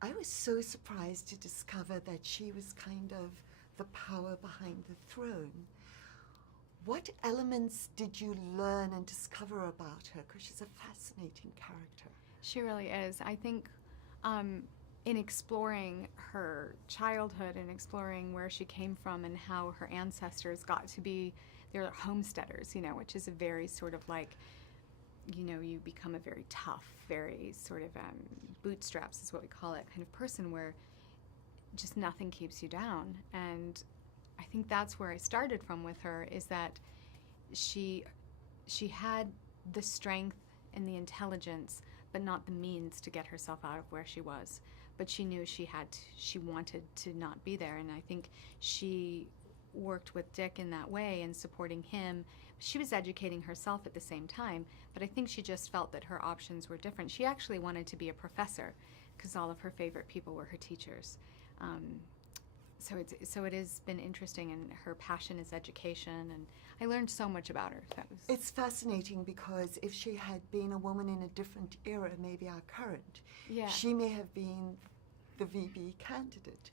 I was so surprised to discover that she was kind of the power behind the throne. What elements did you learn and discover about her? Because she's a fascinating character. She really is. I think in exploring her childhood and exploring where she came from and how her ancestors got to be, they're homesteaders, you know, which is a very sort of like, you know, you become a very tough, very sort of bootstraps is what we call it, kind of person where just nothing keeps you down. And I think that's where I started from with her, is that she had the strength and the intelligence, but not the means to get herself out of where she was. But she knew she wanted to not be there, and I think she worked with Dick in that way and supporting him. She was educating herself at the same time, but I think she just felt that her options were different. She actually wanted to be a professor because all of her favorite people were her teachers. So it has been interesting, and her passion is education, and I learned so much about her. It's fascinating because if she had been a woman in a different era, maybe our current, she may have been the VB candidate.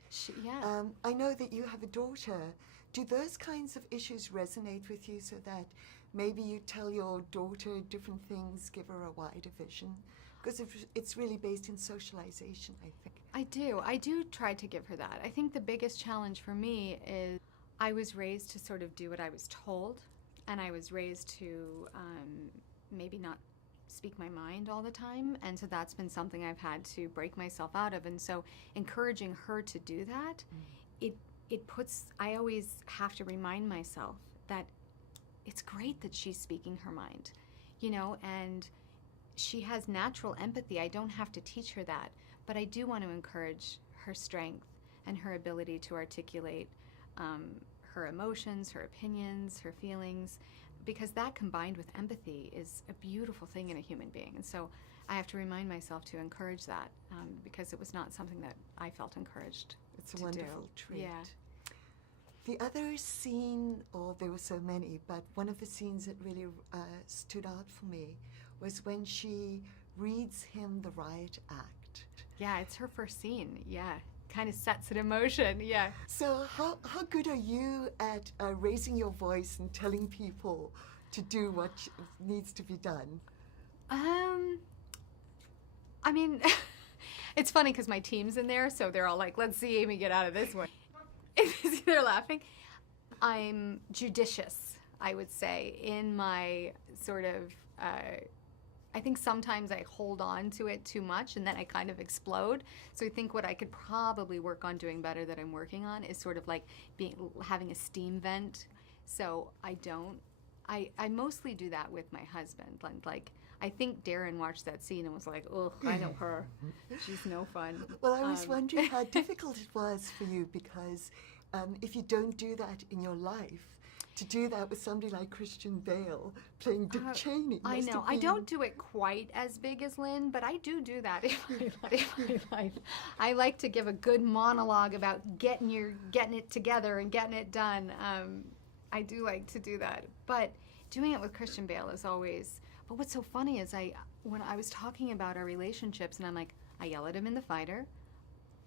I know that you have a daughter. Do those kinds of issues resonate with you, so that maybe you tell your daughter different things, give her a wider vision? Because it's really based in socialization, I think. I do try to give her that. I think the biggest challenge for me is I was raised to sort of do what I was told, and I was raised to maybe not speak my mind all the time, and so that's been something I've had to break myself out of. And so encouraging her to do that, I always have to remind myself that it's great that she's speaking her mind, you know, and she has natural empathy. I don't have to teach her that, but I do want to encourage her strength and her ability to articulate her emotions, her opinions, her feelings, because that combined with empathy is a beautiful thing in a human being. And so I have to remind myself to encourage that because it was not something that I felt encouraged It's a wonderful trait. Yeah. The other scene, there were so many, but one of the scenes that really stood out for me was when she reads him the riot act. Yeah, it's her first scene. Yeah, kind of sets it in motion. Yeah. So how good are you at raising your voice and telling people to do what needs to be done? I mean, it's funny because my team's in there, so they're all like, let's see Amy get out of this one. They're laughing. I'm judicious, I would say, in my sort of, I think sometimes I hold on to it too much and then I kind of explode. So I think what I could probably work on doing better that I'm working on is sort of like having a steam vent. So I mostly do that with my husband. Like, I think Darren watched that scene and was like, oh, I know her. She's no fun. Well, I was wondering how difficult it was for you, because if you don't do that in your life, to do that with somebody like Christian Bale playing Dick Cheney. I know. I don't do it quite as big as Lynne, but I do that in my life. I like to give a good monologue about getting it together and getting it done. I do like to do that. But doing it with Christian Bale is always... But what's so funny is when I was talking about our relationships, and I'm like, I yell at him in The Fighter.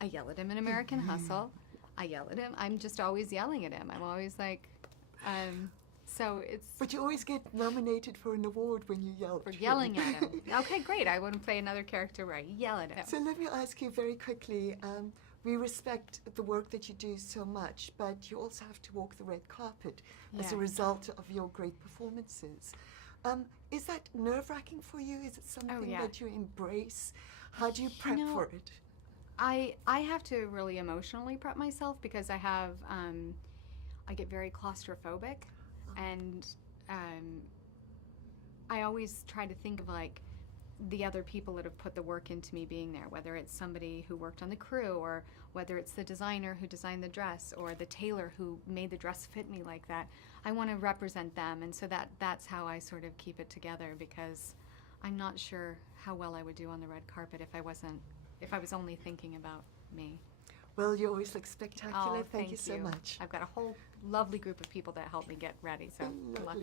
I yell at him in American Hustle. I yell at him. I'm just always yelling at him. I'm always like... so it's... But you always get nominated for an award when you yell for yelling at him. Okay, great. I want to play another character where I yell at him. So let me ask you very quickly. We respect the work that you do so much, but you also have to walk the red carpet as a result of your great performances. Is that nerve-wracking for you? Is it something that you embrace? How do you prep for it? I have to really emotionally prep myself because I get very claustrophobic, and I always try to think of like the other people that have put the work into me being there, whether it's somebody who worked on the crew, or whether it's the designer who designed the dress, or the tailor who made the dress fit me like that. I want to represent them, and so that's how I sort of keep it together, because I'm not sure how well I would do on the red carpet if I was only thinking about me. Well, you always look spectacular. Oh, thank you so much. I've got a whole lovely group of people that help me get ready, so good luck.